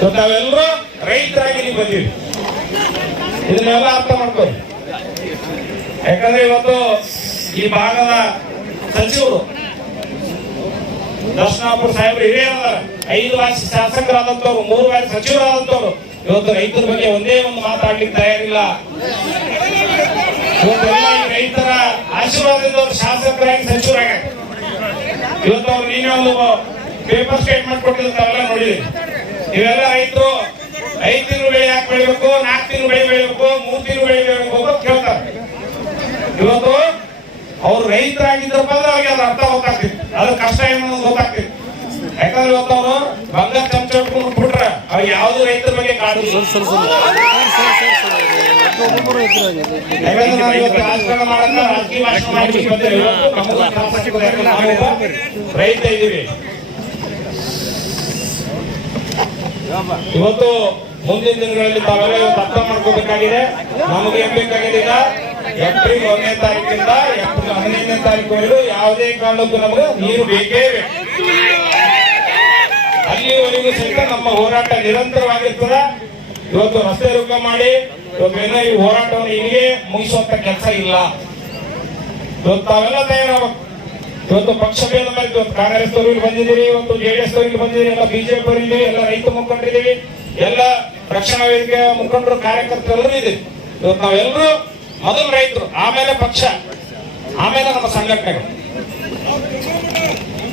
So ತಾವೆಲ್ಲರೂ ರೈತರಾಗಿ ನೀವು ಬಂದಿರಿ. ಇದನ್ನೆಲ್ಲ ಅರ್ಥ ಮಾಡ್ಕೊಳ್ಳಿ. ಯಾಕಂದ್ರೆ ಇವತ್ತು ಈ ಭಾಗದ ಸಚಿವರು ದರ್ಶನಾಪುರ ಸಾಹೇಬ್ರು ಹಿರಿಯರ ಐದು ವರ್ಷ ಶಾಸಕರಾದಂತವ್ರು ಮೂರು ವರ್ಷ ಸಚಿವರಾದಂತವ್ರು ಇವತ್ತು ರೈತರ ಬಗ್ಗೆ ಒಂದೇ ಒಂದು ಮಾತಾಡ್ಲಿಕ್ಕೆ ತಯಾರಿಲ್ಲ. ರೈತರ ಆಶೀರ್ವಾದದಿಂದ ಶಾಸಕರಾಗಿ ಸಚಿವರಾಗ. ಇವತ್ತು ಅವ್ರು ನೀನೇ ಒಂದು ಪೇಪರ್ ಸ್ಟೇಟ್ಮೆಂಟ್ ಕೊಟ್ಟಿದ್ದು ತಾವೆಲ್ಲ ನೋಡಿದ್ರಿ ಇವೆಲ್ಲ ರೈತರು ಐದು ತಿಂಗಳು ಬೆಳೆ ಯಾಕೆ ಬೆಳಿಬೇಕು? ನಾಲ್ಕು ತಿಂಗಳು ಬೆಳೆ ಬೆಳಿಬೇಕು? ಮೂರು ತಿಂಗಳು ಬೆಳೆ ಬೆಳಿಬೇಕು ಅಂತ ಕೇಳ್ತಾರೆ. ಇವತ್ತು ಅವ್ರು ರೈತರಾಗಿದ್ದಪ್ಪ ಅಂದ್ರೆ ಅವ್ರಿಗೆ ಅದ್ರ ಅರ್ಥ ಗೊತ್ತಾಗ್ತಿತ್ತು. ಅದ್ರ ಕಷ್ಟ ಏನು ಗೊತ್ತಾಗ್ತಿತ್ತು. ಯಾಕಂದ್ರೆ ಇವತ್ತು ಅವರು ಬಂಗಾರ ಚಮಚ ಹಿಡ್ಕೊಂಡು ಬಿಟ್ರೆ ಅವ್ರು ಯಾವ್ದು ರೈತರ ಬಗ್ಗೆ ಕಾಡು ರೈತ ನಾವು ಇವತ್ತು ರಾಜಕಾರಣ ಮಾಡಕ್ಕ ರಾಜಕೀಯ ಭಾಷಣ ಮಾಡಿ ಬಂದಿಲ್ಲ. ಇವತ್ತು ನಮಗೂ ತ್ರಾಸ ಆಗ್ತದೆ. ಯಾಕಂದ್ರೆ ನಾವು ರೈತ ಇದೀವಿ ಇವತ್ತು ಮುಂದಿನ ದಿನಗಳಲ್ಲಿ ತಾವೆಲ್ಲ ಇವತ್ತು ಅರ್ಥ ಮಾಡ್ಕೋಬೇಕಾಗಿದೆ. ನಮಗೆ ಏನ್ ಬೇಕಾಗಿದೆ ಈಗ? ಏಪ್ರಿಲ್ ಒಂದನೇ ತಾರೀಕಿಂದ ಏಪ್ರಿಲ್ ಹದಿನೈದನೇ ತಾರೀಕು ಯಾವುದೇ ಕಾರಣಕ್ಕೂ ನಮಗೆ ನೀರು ಬೇಕೇ ಅಲ್ಲಿವರೆಗೂ ಸಹಿತ ನಮ್ಮ ಹೋರಾಟ ನಿರಂತರವಾಗಿರ್ತದ. ಇವತ್ತು ರಸ್ತೆ ರೂಪ ಮಾಡಿ ಈ ಹೋರಾಟವನ್ನು ಇಲ್ಲಿಗೆ ಮುಗಿಸುವಂತ ಕೆಲಸ ಇಲ್ಲ. ಇವತ್ತು ತಾವೆಲ್ಲ ತಯಾರಾಗಬೇಕು. ಇವತ್ತು ಪಕ್ಷ ಭೇದ ಮಾಡಿ ಇವತ್ತು ಕಾಂಗ್ರೆಸ್ ಇಲ್ಲಿ ಬಂದಿದ್ದೀರಿ, ಇವತ್ತು ಜೆಡಿಎಸ್ ಎಸ್ ಇಲ್ಲಿ ಬಂದಿದ್ದೀರಿ, ಎಲ್ಲ ಬಿಜೆಪಿ ಇದ್ದೀವಿ ಎಲ್ಲ ರೈತ ಮುಖಂಡರಿದ್ದೀವಿ, ಎಲ್ಲ ರಕ್ಷಣಾ ವೇದಿಕೆ ಮುಖಂಡರು ಕಾರ್ಯಕರ್ತರು ಎಲ್ಲರೂ ಇದ್ದೀವಿ. ಇವತ್ತು ನಾವೆಲ್ಲರೂ ಮೊದಲು ರೈತರು, ಆಮೇಲೆ ಪಕ್ಷ, ಆಮೇಲೆ ನಮ್ಮ ಸಂಘಟನೆಗಳು.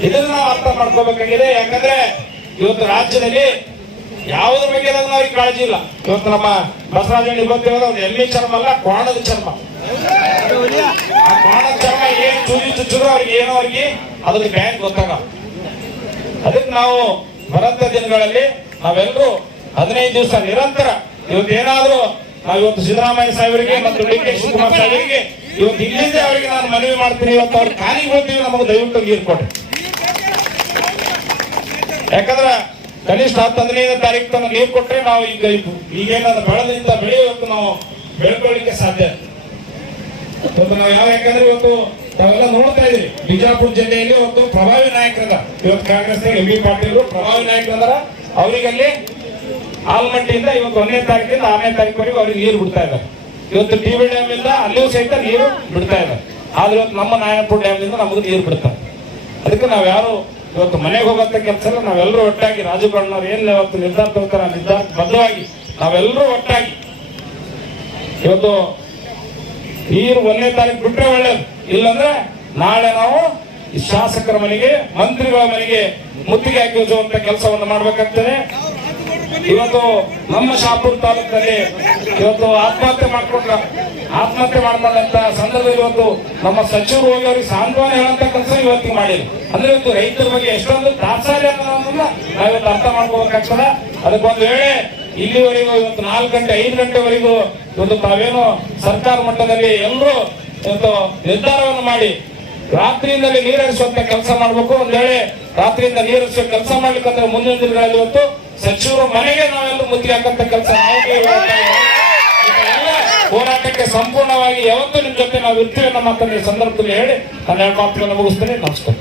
ಇದನ್ನ ನಾವು ಅರ್ಥ ಮಾಡ್ಕೋಬೇಕಾಗಿದೆ, ಯಾಕಂದ್ರೆ ಇವತ್ತು ರಾಜ್ಯದಲ್ಲಿ ಯಾವುದ್ರ ಬಗ್ಗೆ ನಾವು ಕಾಳಜಿ ಇಲ್ಲ. ಇವತ್ತು ನಮ್ಮ ಬಸವರಾಜ ಗೊತ್ತಿರೋದು ಒಂದು ಎಲ್ಲಿ ಚರ್ಮ ಅಲ್ಲ ಕ್ವಾಣದ ಚರ್ಮ. ಆ ಕ್ವಾಣದ ಚರ್ಮ ಚುಚ್ಚಿದ್ರು ಅವ್ರಿಗೆ ಏನೋ ಅವ್ರಿಗೆ ಅದ್ರ ಬ್ಯಾಂಕ್ ಗೊತ್ತಾಗ. ಅದಕ್ಕೆ ನಾವು ಬರಂತ ದಿನಗಳಲ್ಲಿ ನಾವೆಲ್ಲರೂ ಹದಿನೈದು ದಿವಸ ನಿರಂತರ ಇವತ್ತೇನಾದ್ರೂ ನಾವು ಇವತ್ತು ಸಿದ್ದರಾಮಯ್ಯ ಸಾಹೇಬರಿಗೆ ಮತ್ತು ಡಿ ಕೆ ಶಿವಕುಮಾರ್ ಸಾಹೇಬರಿಗೆ ಇವತ್ತು ಇಲ್ಲಿಂದ ಅವರಿಗೆ ನಾನು ಮನವಿ ಮಾಡ್ತೀನಿ ಇವತ್ತು ಅವ್ರ ಕಾಲಿಗೆ ಹೋಗ್ತೀವಿ ನಮಗೆ ದಯವಿಟ್ಟು ನೀರು ಕೊಡ್ರಿ. ಯಾಕಂದ್ರ ಕನಿಷ್ಠ ಹತ್ತು ಹದಿನೈದನೇ ತಾರೀಕು ತನಕ ನೀರು ಕೊಟ್ರೆ ನಾವು ಈಗ ಈಗೇನಾದ್ರು ಬೆಳೆದಿಂದ ಬೆಳೆಯುವತ್ತು ನಾವು ಬೆಳ್ಕೊಳ್ಳಿಕ್ಕೆ ಸಾಧ್ಯ. ಇವತ್ತು ನಾವು ಯಾವ ಯಾಕಂದ್ರೆ ಇವತ್ತು ತಾವೆಲ್ಲ ನೋಡ್ತಾ ಇದ್ರಿ ಬಿಜಾಪುರ ಜಿಲ್ಲೆಯಲ್ಲಿ ಒಂದು ಪ್ರಭಾವಿ ನಾಯಕರದ ಇವತ್ತು ಕಾಂಗ್ರೆಸ್ ಎಂ ಬಿ ಪಾಟೀಲ್ ಪ್ರಭಾವಿ ನಾಯಕರದಾರ. ಅವರಿಗಲ್ಲಿ ಆಲ್ಮಟ್ಟಿಯಿಂದ ಇವತ್ತು ಒಂದನೇ ತಾರೀಕಿಂದ ಆರನೇ ತಾರೀಕುವರೆಗೂ ಅವ್ರಿಗೆ ನೀರು ಬಿಡ್ತಾ ಇದ್ದಾರೆ. ಇವತ್ತು ಟಿ ವಿ ಡ್ಯಾಮ್ ಇಂದ ಅಲ್ಲಿಯೂ ಸಹಿತ ನೀರು ಬಿಡ್ತಾ ಇದ್ದಾರೆ. ಆದ್ರೆ ಇವತ್ತು ನಮ್ಮ ನಾರಾಯಣಪುರ ಡ್ಯಾಮ್ ಇಂದ ನಮಗೆ ನೀರು ಬಿಡ್ತಾರೆ ಅದಕ್ಕೆ ನಾವು ಯಾರು ಇವತ್ತು ಮನೆಗೆ ಹೋಗಂತ ಕೆಲಸ ಎಲ್ಲ ನಾವೆಲ್ಲರೂ ಒಟ್ಟಾಗಿ ರಾಜಕಾರಣವ್ರು ಏನ್ ಇವತ್ತು ನಿರ್ಧಾರ ತಗೋತಾರ ನಿರ್ಧಾರ ಬದ್ಧವಾಗಿ ನಾವೆಲ್ಲರೂ ಒಟ್ಟಾಗಿ ಇವತ್ತು ನೀರು ಒಂದನೇ ತಾರೀಕು ಬಿಟ್ರೆ ಒಳ್ಳೇದು. ಇಲ್ಲಂದ್ರೆ ನಾಳೆ ನಾವು ಶಾಸಕರ ಮನೆಗೆ, ಮಂತ್ರಿಗಳ ಮನೆಗೆ ಮುತ್ತಿಗೆ ಹಾಕಿಸುವಂತ ಕೆಲಸವನ್ನು ಮಾಡ್ಬೇಕಾಗ್ತದೆ. ಇವತ್ತು ನಮ್ಮ ಶಾಪುರ್ ತಾಲೂಕಿನಲ್ಲಿ ಇವತ್ತು ಆತ್ಮಹತ್ಯೆ ಮಾಡ್ಕೊಂಡ, ಆತ್ಮಹತ್ಯೆ ಮಾಡ್ಕೊಂಡಂತ ಸಂದರ್ಭದಲ್ಲಿ ಇವತ್ತು ನಮ್ಮ ಸಚಿವರು ಹೋಗಿ ಅವ್ರಿಗೆ ಸಾಂತ್ವನ ಹೇಳಂತ ಕೆಲಸ ಇವತ್ತಿಗೆ ಮಾಡಿದ್ರು. ಅಂದ್ರೆ ಇವತ್ತು ರೈತರ ಬಗ್ಗೆ ಎಷ್ಟೊಂದು ದಾಸಾರ್ಯ ಅನ್ನೋದನ್ನ ನಾವಿವತ್ತು ಅರ್ಥ ಮಾಡ್ಕೋಬೇಕಾಗ್ತದ. ಅದಕ್ಕೊಂದು ವೇಳೆ ಇಲ್ಲಿವರೆಗೂ ಇವತ್ತು ನಾಲ್ಕು ಗಂಟೆ, ಐದು ಗಂಟೆವರೆಗೂ ಇವತ್ತು ತಾವೇನು ಸರ್ಕಾರ ಮಟ್ಟದಲ್ಲಿ ಎಲ್ಲರೂ ಇವತ್ತು ನಿರ್ಧಾರವನ್ನು ಮಾಡಿ ರಾತ್ರಿಯಿಂದಲೇ ನೀರು ಹರಿಸುವಂತ ಕೆಲಸ ಮಾಡಬೇಕು ಒಂದ್ ವೇಳೆ ರಾತ್ರಿಯಿಂದ ನೀರು ಹರಿಸುವ ಕೆಲಸ ಮಾಡ್ಲಿಕ್ಕಂದ್ರೆ ಮುಂದಿನ ದಿನಗಳಲ್ಲಿ ಇವತ್ತು ಸಚಿವರು ಮನೆಗೆ ನಾವೆಲ್ಲೂ ಮುತ್ತಿಗೆ ಹಾಕಂತ ಕೆಲಸ ಹೋರಾಟಕ್ಕೆ ಸಂಪೂರ್ಣವಾಗಿ ಯಾವತ್ತೂ ನಿಮ್ ಜೊತೆ ನಾವು ಇರ್ತೀವಿ ನಮ್ಮ ಸಂದರ್ಭದಲ್ಲಿ ಹೇಳಿ ನಾನು ಮಾತುಗಳನ್ನು ಮುಗಿಸ್ತೇನೆ. ನಮಸ್ಕಾರ.